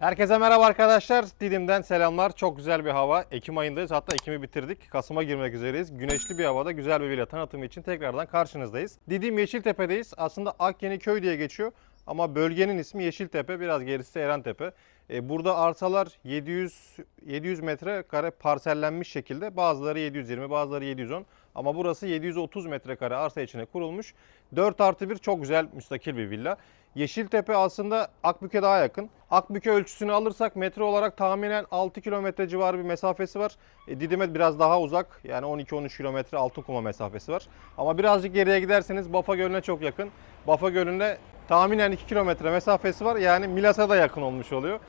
Herkese merhaba arkadaşlar. Didim'den selamlar. Çok güzel bir hava. Ekim ayındayız. Hatta Ekim'i bitirdik. Kasım'a girmek üzereyiz. Güneşli bir havada güzel bir villa tanıtımı için tekrardan karşınızdayız. Didim Yeşiltepe'deyiz. Aslında Akyeni Köy diye geçiyor. Ama bölgenin ismi Yeşiltepe. Biraz gerisi Erentepe. Burada arsalar 700 metrekare parsellenmiş şekilde. Bazıları 720, bazıları 710. Ama burası 730 metrekare arsa içine kurulmuş. 4+1 çok güzel müstakil bir villa. Yeşiltepe aslında Akbük'e daha yakın. Akbük'e ölçüsünü alırsak metre olarak tahminen 6 kilometre civarı bir mesafesi var. Didim'e biraz daha uzak. Yani 12-13 kilometre Altınkum mesafesi var. Ama birazcık geriye giderseniz Bafa Gölü'ne çok yakın. Bafa Gölü'nde tahminen 2 kilometre mesafesi var. Yani Milas'a da yakın olmuş oluyor.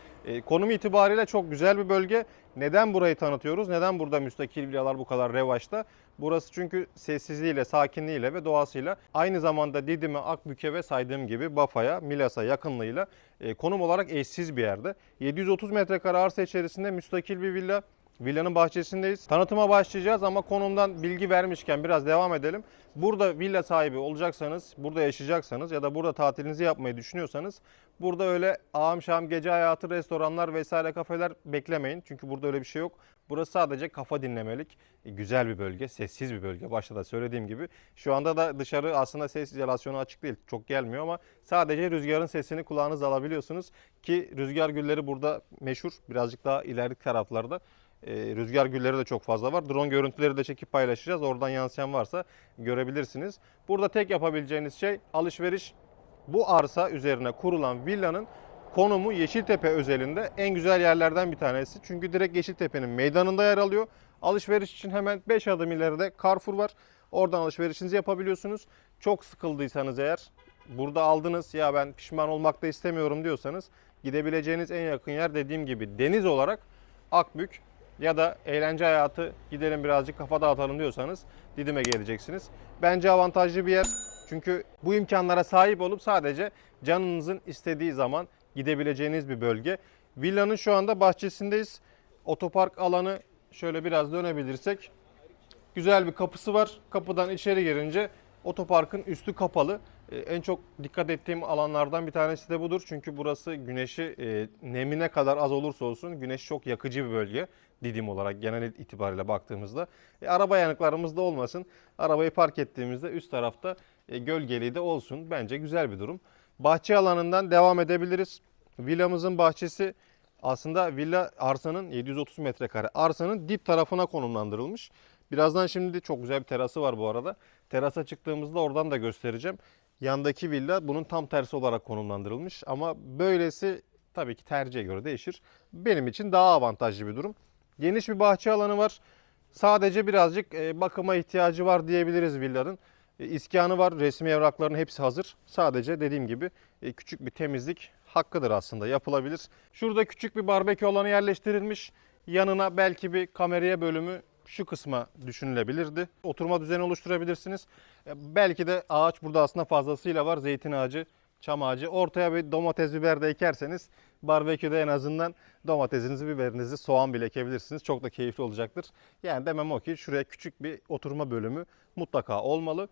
Konumu itibariyle çok güzel bir bölge. Neden burayı tanıtıyoruz? Neden burada müstakil villalar bu kadar revaçta? Burası çünkü sessizliğiyle, sakinliğiyle ve doğasıyla aynı zamanda Didim'e, Akbük'e ve saydığım gibi Bafa'ya, Milas'a yakınlığıyla konum olarak eşsiz bir yerde. 730 metrekare arsa içerisinde müstakil bir villa. Villanın bahçesindeyiz. Tanıtıma başlayacağız ama konumdan bilgi vermişken biraz devam edelim. Burada villa sahibi olacaksanız, burada yaşayacaksanız ya da burada tatilinizi yapmayı düşünüyorsanız burada öyle ağam şam gece hayatı, restoranlar vesaire kafeler beklemeyin. Çünkü burada öyle bir şey yok. Burası sadece kafa dinlemelik güzel bir bölge, sessiz bir bölge. Başta da söylediğim gibi. Şu anda da dışarı aslında ses izolasyonu açık değil. Çok gelmiyor ama sadece rüzgarın sesini kulağınızla alabiliyorsunuz. Ki rüzgar gülleri burada meşhur. Birazcık daha ileriki taraflarda. Rüzgar gülleri de çok fazla var. Drone görüntüleri de çekip paylaşacağız. Oradan yansıyan varsa görebilirsiniz. Burada tek yapabileceğiniz şey alışveriş. Bu arsa üzerine kurulan villanın konumu Yeşiltepe özelinde en güzel yerlerden bir tanesi. Çünkü direkt Yeşiltepe'nin meydanında yer alıyor. Alışveriş için hemen 5 adım ileride Carrefour var. Oradan alışverişinizi yapabiliyorsunuz. Çok sıkıldıysanız eğer burada aldınız ya ben pişman olmak da istemiyorum diyorsanız gidebileceğiniz en yakın yer dediğim gibi deniz olarak Akbük ya da eğlence hayatı gidelim birazcık kafa dağıtalım diyorsanız Didim'e geleceksiniz. Bence avantajlı bir yer. Çünkü bu imkanlara sahip olup sadece canınızın istediği zaman gidebileceğiniz bir bölge. Villanın şu anda bahçesindeyiz. Otopark alanı şöyle biraz dönebilirsek güzel bir kapısı var. Kapıdan içeri girince otoparkın üstü kapalı. En çok dikkat ettiğim alanlardan bir tanesi de budur. Çünkü burası güneşi nemine kadar az olursa olsun güneş çok yakıcı bir bölge. Didim olarak genel itibariyle baktığımızda. Araba yanıklarımız da olmasın. Arabayı park ettiğimizde üst tarafta gölgeli de olsun. Bence güzel bir durum. Bahçe alanından devam edebiliriz. Villamızın bahçesi aslında villa arsanın 730 metrekare arsanın dip tarafına konumlandırılmış. Birazdan şimdi çok güzel bir terası var bu arada. Terasa çıktığımızda oradan da göstereceğim. Yandaki villa bunun tam tersi olarak konumlandırılmış. Ama böylesi tabii ki tercihe göre değişir. Benim için daha avantajlı bir durum. Geniş bir bahçe alanı var. Sadece birazcık bakıma ihtiyacı var diyebiliriz villanın. İskanı var, resmi evrakların hepsi hazır. Sadece dediğim gibi küçük bir temizlik hakkıdır aslında yapılabilir. Şurada küçük bir barbekü alanı yerleştirilmiş. Yanına belki bir kameraya bölümü şu kısma düşünülebilirdi. Oturma düzeni oluşturabilirsiniz. Belki de ağaç burada aslında fazlasıyla var. Zeytin ağacı, çam ağacı. Ortaya bir domates, biber de ekerseniz barbeküde en azından domatesinizi, biberinizi, soğan bile ekebilirsiniz. Çok da keyifli olacaktır. Yani demem o ki şuraya küçük bir oturma bölümü mutlaka olmalı.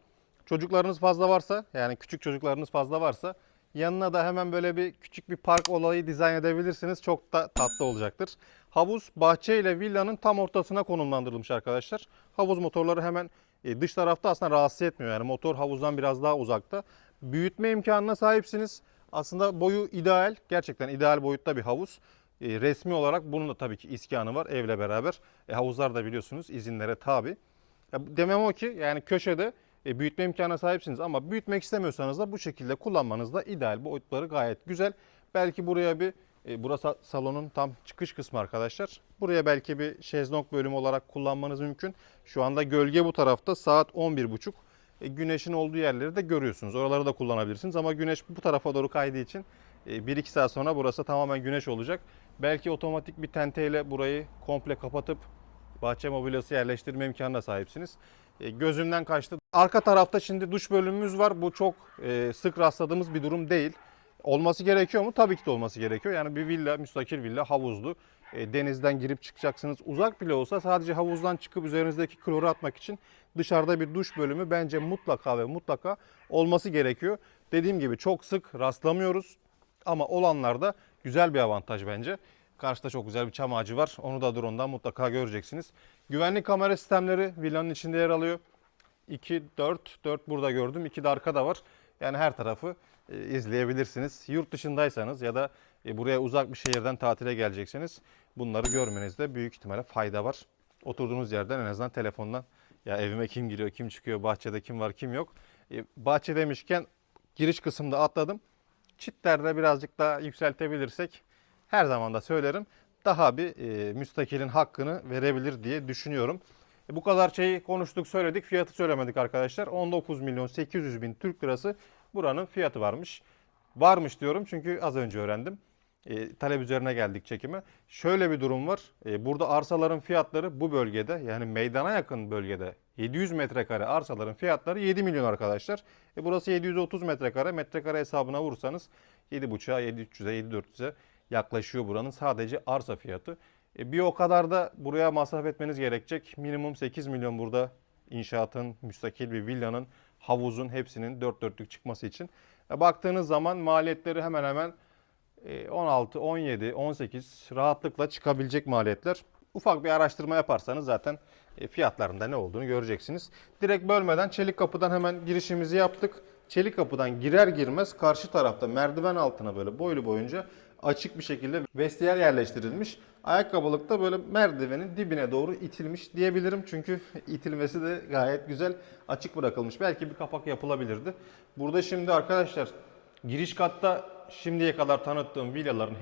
Çocuklarınız fazla varsa, yani küçük çocuklarınız fazla varsa yanına da hemen böyle bir küçük bir park olayı dizayn edebilirsiniz. Çok da tatlı olacaktır. Havuz bahçe ile villanın tam ortasına konumlandırılmış arkadaşlar. Havuz motorları hemen dış tarafta aslında rahatsız etmiyor. Yani motor havuzdan biraz daha uzakta. Büyütme imkanına sahipsiniz. Aslında boyu ideal. Gerçekten ideal boyutta bir havuz. Resmi olarak bunun da tabii ki iskanı var evle beraber. Havuzlar da biliyorsunuz izinlere tabi. Demem o ki yani köşede büyütme imkanına sahipsiniz ama büyütmek istemiyorsanız da bu şekilde kullanmanız da ideal. Boyutları gayet güzel. Belki buraya bir burası salonun tam çıkış kısmı arkadaşlar. Buraya belki bir şezlong bölümü olarak kullanmanız mümkün. Şu anda gölge bu tarafta saat 11.30. Güneşin olduğu yerleri de görüyorsunuz. Oraları da kullanabilirsiniz ama güneş bu tarafa doğru kaydığı için 1-2 saat sonra burası tamamen güneş olacak. Belki otomatik bir tenteyle burayı komple kapatıp bahçe mobilyası yerleştirme imkanına sahipsiniz. Gözümden kaçtı. Arka tarafta şimdi duş bölümümüz var. Bu çok sık rastladığımız bir durum değil. Olması gerekiyor mu? Tabii ki de olması gerekiyor. Yani bir villa, müstakil villa, havuzlu. Denizden girip çıkacaksınız. Uzak bile olsa sadece havuzdan çıkıp üzerinizdeki kloru atmak için dışarıda bir duş bölümü bence mutlaka ve mutlaka olması gerekiyor. Dediğim gibi çok sık rastlamıyoruz. Ama olanlar da Güzel bir avantaj bence. Karşıda çok güzel bir çam ağacı var. Onu da drone'dan mutlaka göreceksiniz. Güvenlik kamera sistemleri villanın içinde yer alıyor. 2, 4 burada gördüm. 2 de arkada var. Yani her tarafı izleyebilirsiniz. Yurt dışındaysanız ya da buraya uzak bir şehirden tatile gelecekseniz bunları görmenizde büyük ihtimalle fayda var. Oturduğunuz yerden en azından telefondan ya evime kim giriyor, kim çıkıyor, bahçede kim var, kim yok. Bahçe demişken giriş kısımda atladım. Çitlerde birazcık daha yükseltebilirsek her zaman da söylerim daha bir müstakilin hakkını verebilir diye düşünüyorum. Bu kadar şeyi konuştuk söyledik, fiyatı söylemedik arkadaşlar. 19 milyon 800 bin Türk lirası buranın fiyatı varmış. Varmış diyorum çünkü az önce öğrendim. Talep üzerine geldik çekime. Şöyle bir durum var. Burada arsaların fiyatları bu bölgede yani meydana yakın bölgede 700 metrekare arsaların fiyatları 7 milyon arkadaşlar. Burası 730 metrekare. Metrekare hesabına vursanız 7,5'a, 7,300'e, 7,400'e yaklaşıyor buranın sadece arsa fiyatı. Bir o kadar da buraya masraf etmeniz gerekecek. Minimum 8 milyon burada inşaatın, müstakil bir villanın, havuzun hepsinin dört dörtlük çıkması için. Baktığınız zaman maliyetleri hemen hemen 16, 17, 18 rahatlıkla çıkabilecek maliyetler. Ufak bir araştırma yaparsanız zaten fiyatlarında ne olduğunu göreceksiniz. Direkt bölmeden çelik kapıdan hemen girişimizi yaptık. Çelik kapıdan girer girmez karşı tarafta merdiven altına böyle boylu boyunca açık bir şekilde vestiyer yerleştirilmiş. Ayakkabılık da böyle merdivenin dibine doğru itilmiş diyebilirim. Çünkü itilmesi de gayet güzel açık bırakılmış. Belki bir kapak yapılabilirdi. Burada şimdi arkadaşlar giriş katta şimdiye kadar tanıttığım villaların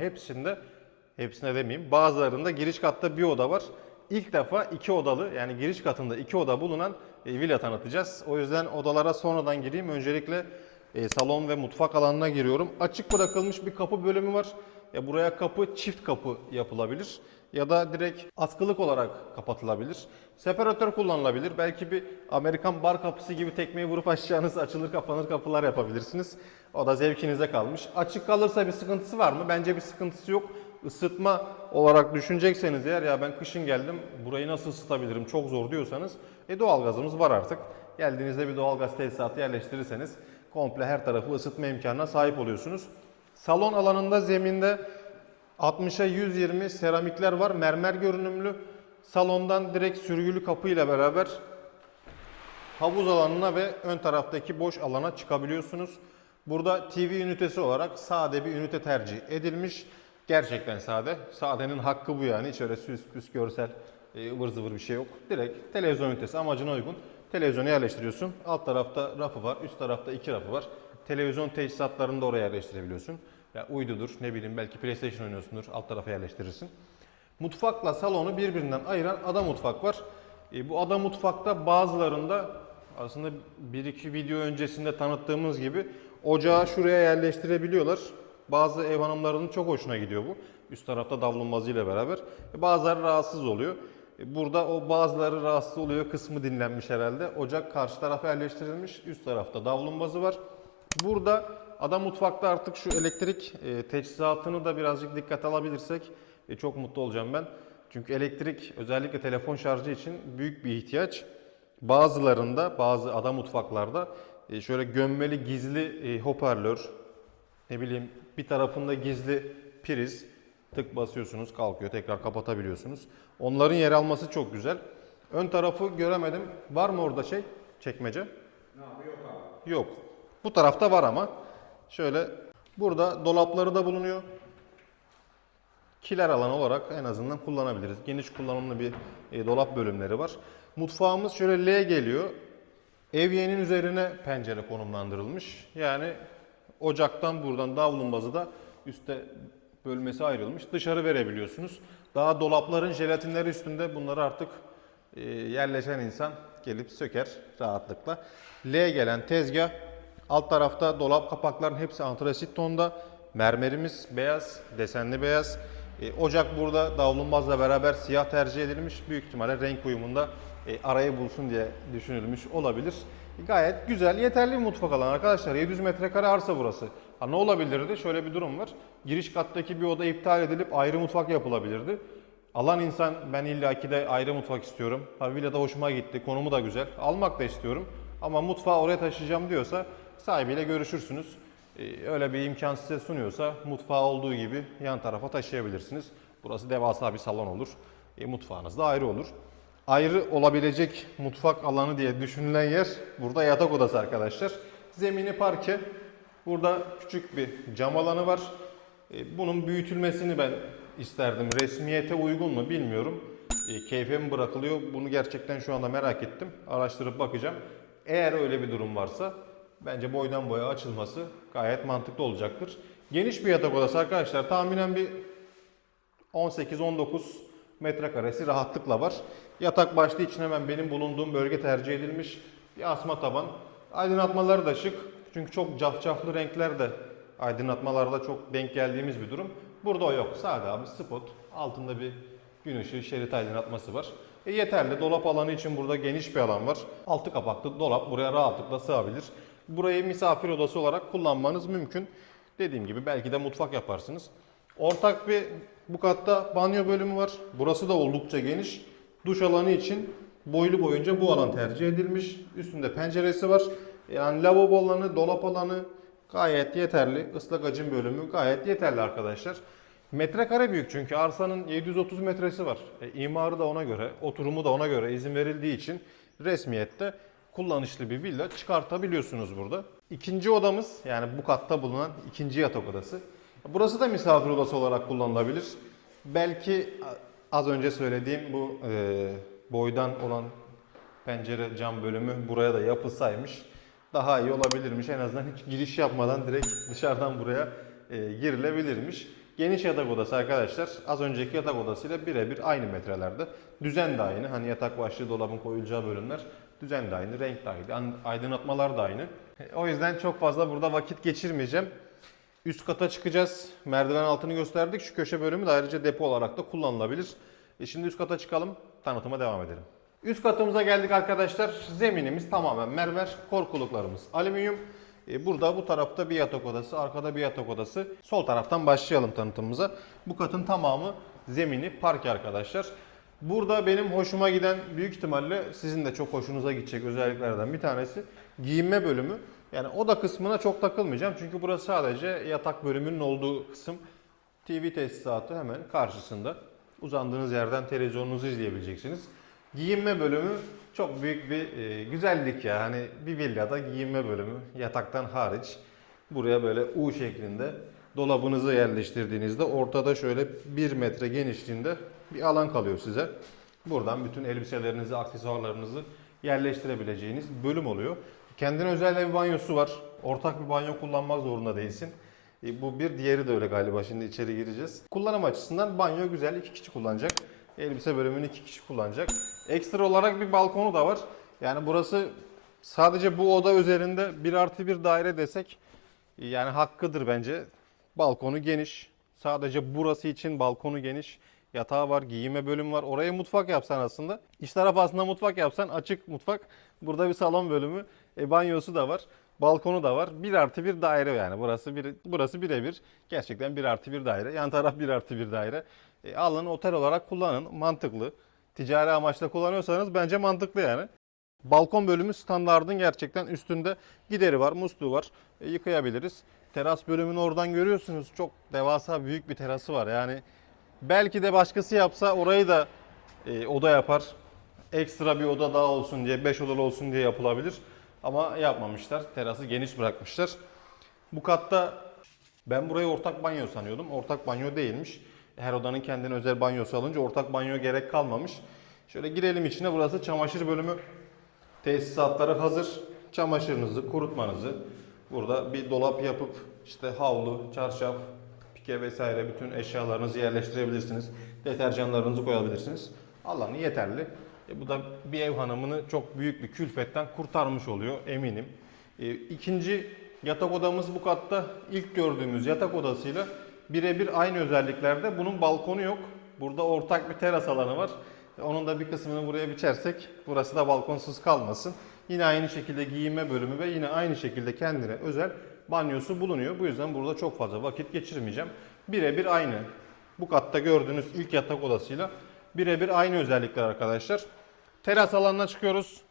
hepsine demeyeyim, bazılarında giriş katta bir oda var. İlk defa iki odalı yani giriş katında iki oda bulunan villa tanıtacağız. O yüzden odalara sonradan gireyim. Öncelikle salon ve mutfak alanına giriyorum. Açık bırakılmış bir kapı bölümü var. Buraya kapı çift kapı yapılabilir ya da direkt askılık olarak kapatılabilir. Separatör kullanılabilir. Belki bir Amerikan bar kapısı gibi tekmeyi vurup açacağınız açılır kapanır kapılar yapabilirsiniz. O da zevkinize kalmış. Açık kalırsa bir sıkıntısı var mı? Bence bir sıkıntısı yok. Isıtma olarak düşünecekseniz eğer ya ben kışın geldim burayı nasıl ısıtabilirim çok zor diyorsanız doğalgazımız var artık. Geldiğinizde bir doğalgaz tesisatı yerleştirirseniz komple her tarafı ısıtma imkanına sahip oluyorsunuz. Salon alanında zeminde 60'a 120 seramikler var. Mermer görünümlü. Salondan direkt sürgülü kapı ile beraber havuz alanına ve ön taraftaki boş alana çıkabiliyorsunuz. Burada TV ünitesi olarak sade bir ünite tercih edilmiş. Gerçekten sade. Sadenin hakkı bu yani. Hiç öyle süs püs görsel ıvır zıvır bir şey yok. Direkt televizyon ünitesi amacına uygun. Televizyonu yerleştiriyorsun. Alt tarafta rafı var. Üst tarafta iki rafı var. Televizyon teçhizatlarını da oraya yerleştirebiliyorsun. Ya uydudur, ne bileyim belki PlayStation oynuyorsundur. Alt tarafa yerleştirirsin. Mutfakla salonu birbirinden ayıran ada mutfak var. Bu ada mutfakta bazılarında aslında bir iki video öncesinde tanıttığımız gibi ocağı şuraya yerleştirebiliyorlar. Bazı ev hanımlarının çok hoşuna gidiyor bu. Üst tarafta davlumbazı ile beraber. Bazıları rahatsız oluyor. Burada o bazıları rahatsız oluyor kısmı dinlenmiş herhalde. Ocak karşı tarafa yerleştirilmiş. Üst tarafta davlumbazı var. Burada ada mutfakta artık şu elektrik teçhizatını da birazcık dikkat alabilirsek çok mutlu olacağım ben. Çünkü elektrik özellikle telefon şarjı için büyük bir ihtiyaç. Bazılarında, bazı ada mutfaklarda şöyle gömmeli gizli hoparlör, ne bileyim bir tarafında gizli priz, tık basıyorsunuz kalkıyor tekrar kapatabiliyorsunuz. Onların yer alması çok güzel. Ön tarafı göremedim. Var mı orada çekmece? Yok abi. Yok. Bu tarafta var ama. Şöyle burada dolapları da bulunuyor. Kiler alanı olarak en azından kullanabiliriz. Geniş kullanımlı bir dolap bölümleri var. Mutfağımız şöyle L geliyor. Evyenin üzerine pencere konumlandırılmış. Yani ocaktan buradan davlumbazı da üstte bölmesi ayrılmış. Dışarı verebiliyorsunuz. Daha dolapların jelatinleri üstünde bunları artık yerleşen insan gelip söker rahatlıkla. L gelen tezgah. Alt tarafta dolap kapakların hepsi antrasit tonda. Mermerimiz beyaz, desenli beyaz. Ocak burada davlumbazla beraber siyah tercih edilmiş. Büyük ihtimalle renk uyumunda arayı bulsun diye düşünülmüş olabilir. Gayet güzel, yeterli bir mutfak alanı arkadaşlar. 700 metrekare arsa burası. Ne olabilirdi? Şöyle bir durum var. Giriş kattaki bir oda iptal edilip ayrı mutfak yapılabilirdi. Alan insan ben illaki de ayrı mutfak istiyorum. Villada hoşuma gitti, konumu da güzel. Almak da istiyorum. Ama mutfağı oraya taşıyacağım diyorsa sahibiyle görüşürsünüz. Öyle bir imkan size sunuyorsa mutfağı olduğu gibi yan tarafa taşıyabilirsiniz. Burası devasa bir salon olur. Mutfağınız da ayrı olur. Ayrı olabilecek mutfak alanı diye düşünülen yer burada yatak odası arkadaşlar. Zemini parke. Burada küçük bir cam alanı var. Bunun büyütülmesini ben isterdim. Resmiyete uygun mu bilmiyorum. Keyfe mi bırakılıyor? Bunu gerçekten şu anda merak ettim. Araştırıp bakacağım. Eğer öyle bir durum varsa bence boydan boya açılması gayet mantıklı olacaktır. Geniş bir yatak odası arkadaşlar. Tahminen bir 18-19 metrekaresi rahatlıkla var. Yatak başlığı için hemen benim bulunduğum bölge tercih edilmiş. Bir asma taban. Aydınlatmaları da şık. Çünkü çok cafcaflı renkler de aydınlatmalarda çok denk geldiğimiz bir durum. Burada o yok. Sade abi spot. Altında bir gün ışığı şerit aydınlatması var. Yeterli. Dolap alanı için burada geniş bir alan var. Altı kapaklı dolap buraya rahatlıkla sığabilir. Burayı misafir odası olarak kullanmanız mümkün. Dediğim gibi belki de mutfak yaparsınız. Ortak bir bu katta banyo bölümü var. Burası da oldukça geniş. Duş alanı için boylu boyunca bu alan tercih edilmiş. Üstünde penceresi var. Yani lavabo alanı, dolap alanı gayet yeterli. Islak hacim bölümü gayet yeterli arkadaşlar. Metrekare büyük çünkü arsanın 730 metresi var. İmarı da ona göre, oturumu da ona göre izin verildiği için resmiyette kullanışlı bir villa çıkartabiliyorsunuz burada. İkinci odamız yani bu katta bulunan ikinci yatak odası. Burası da misafir odası olarak kullanılabilir. Belki az önce söylediğim bu boydan olan pencere cam bölümü buraya da yapılsaymış daha iyi olabilirmiş. En azından hiç giriş yapmadan direkt dışarıdan buraya girilebilirmiş. Geniş yatak odası arkadaşlar az önceki yatak odasıyla birebir aynı metrelerde. Düzen de aynı. Hani yatak başlığı, dolabın koyulacağı bölümler düzen de aynı, renk de aynı, aydınlatmalar da aynı. O yüzden çok fazla burada vakit geçirmeyeceğim. Üst kata çıkacağız. Merdiven altını gösterdik. Şu köşe bölümü de ayrıca depo olarak da kullanılabilir. Şimdi üst kata çıkalım. Tanıtıma devam edelim. Üst katımıza geldik arkadaşlar. Zeminimiz tamamen mermer. Korkuluklarımız alüminyum. Burada bu tarafta bir yatak odası, arkada bir yatak odası. Sol taraftan başlayalım tanıtımımıza. Bu katın tamamı zemini parke arkadaşlar. Burada benim hoşuma giden büyük ihtimalle sizin de çok hoşunuza gidecek özelliklerden bir tanesi giyinme bölümü. Yani oda kısmına çok takılmayacağım çünkü burası sadece yatak bölümünün olduğu kısım. TV tesisatı hemen karşısında. Uzandığınız yerden televizyonunuzu izleyebileceksiniz. Giyinme bölümü çok büyük bir güzellik ya. Hani bir villada giyinme bölümü yataktan hariç. Buraya böyle U şeklinde dolabınızı yerleştirdiğinizde ortada şöyle 1 metre genişliğinde bir alan kalıyor size. Buradan bütün elbiselerinizi, aksesuarlarınızı yerleştirebileceğiniz bölüm oluyor. Kendine özel bir banyosu var. Ortak bir banyo kullanmak zorunda değilsin. Bu bir, diğeri de öyle galiba. Şimdi içeri gireceğiz. Kullanım açısından banyo güzel. 2 kişi kullanacak. Elbise bölümünü 2 kişi kullanacak. Ekstra olarak bir balkonu da var. Yani burası sadece bu oda üzerinde 1+1 daire desek yani hakkıdır bence. Balkonu geniş. Sadece burası için balkonu geniş. Yatağı var, giyinme bölümü var. Oraya mutfak yapsan aslında. İç taraf aslında mutfak yapsan açık mutfak. Burada bir salon bölümü. Banyosu da var. Balkonu da var. 1+1 daire yani. Burası birebir. Gerçekten 1+1 daire. Yan taraf 1+1 daire. Alın otel olarak kullanın. Mantıklı. Ticari amaçla kullanıyorsanız bence mantıklı yani. Balkon bölümü standardın gerçekten üstünde gideri var, musluğu var. Yıkayabiliriz. Teras bölümünü oradan görüyorsunuz. Çok devasa büyük bir terası var. Yani belki de başkası yapsa orayı da oda yapar. Ekstra bir oda daha olsun diye, 5 odalı olsun diye yapılabilir. Ama yapmamışlar. Terası geniş bırakmışlar. Bu katta ben burayı ortak banyo sanıyordum. Ortak banyo değilmiş. Her odanın kendine özel banyosu alınca ortak banyo gerek kalmamış. Şöyle girelim içine. Burası çamaşır bölümü. Tesisatları hazır. Çamaşırınızı, kurutmanızı. Burada bir dolap yapıp işte havlu, çarşaf, pike vesaire bütün eşyalarınızı yerleştirebilirsiniz. Deterjanlarınızı koyabilirsiniz. Alanı yeterli. Bu da bir ev hanımını çok büyük bir külfetten kurtarmış oluyor eminim. İkinci yatak odamız bu katta. İlk gördüğümüz yatak odasıyla birebir aynı özelliklerde. Bunun balkonu yok. Burada ortak bir teras alanı var. Onun da bir kısmını buraya biçersek burası da balkonsuz kalmasın. Yine aynı şekilde giyinme bölümü ve yine aynı şekilde kendine özel banyosu bulunuyor. Bu yüzden burada çok fazla vakit geçirmeyeceğim. Birebir aynı. Bu katta gördüğünüz ilk yatak odasıyla birebir aynı özellikler arkadaşlar. Teras alanına çıkıyoruz.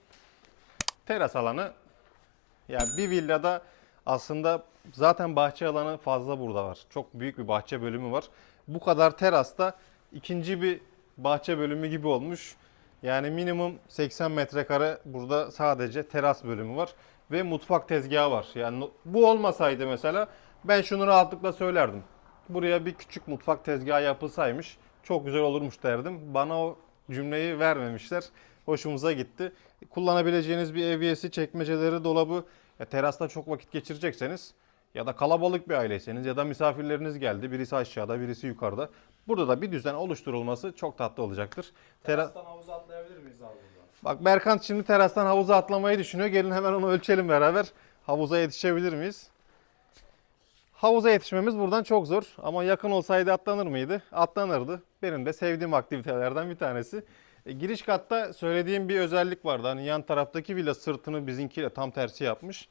Teras alanı yani bir villada Aslında zaten bahçe alanı fazla burada var. Çok büyük bir bahçe bölümü var. Bu kadar terasta ikinci bir bahçe bölümü gibi olmuş. Yani minimum 80 metrekare burada sadece teras bölümü var. Ve mutfak tezgahı var. Yani bu olmasaydı mesela ben şunu rahatlıkla söylerdim. Buraya bir küçük mutfak tezgahı yapılsaymış çok güzel olurmuş derdim. Bana o cümleyi vermemişler. Hoşumuza gitti. Kullanabileceğiniz bir evyesi, çekmeceleri, dolabı. Terasta çok vakit geçirecekseniz ya da kalabalık bir aileyseniz ya da misafirleriniz geldi. Birisi aşağıda, birisi yukarıda. Burada da bir düzen oluşturulması çok tatlı olacaktır. Terastan havuza atlayabilir miyiz abi buradan? Bak Berkant şimdi terastan havuza atlamayı düşünüyor. Gelin hemen onu ölçelim beraber. Havuza yetişebilir miyiz? Havuza yetişmemiz buradan çok zor ama yakın olsaydı atlanır mıydı? Atlanırdı. Benim de sevdiğim aktivitelerden bir tanesi. Giriş katta söylediğim bir özellik vardı. Hani yan taraftaki villa sırtını bizimkiyle tam tersi yapmış.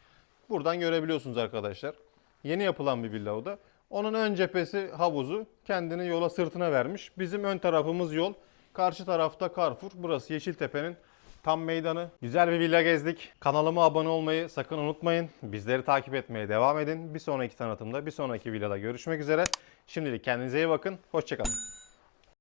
Buradan görebiliyorsunuz arkadaşlar. Yeni yapılan bir villa o da. Onun ön cephesi havuzu. Kendini yola sırtına vermiş. Bizim ön tarafımız yol. Karşı tarafta Carrefour. Burası Yeşiltepe'nin tam meydanı. Güzel bir villa gezdik. Kanalıma abone olmayı sakın unutmayın. Bizleri takip etmeye devam edin. Bir sonraki tanıtımda, bir sonraki villada görüşmek üzere. Şimdilik kendinize iyi bakın. Hoşçakalın.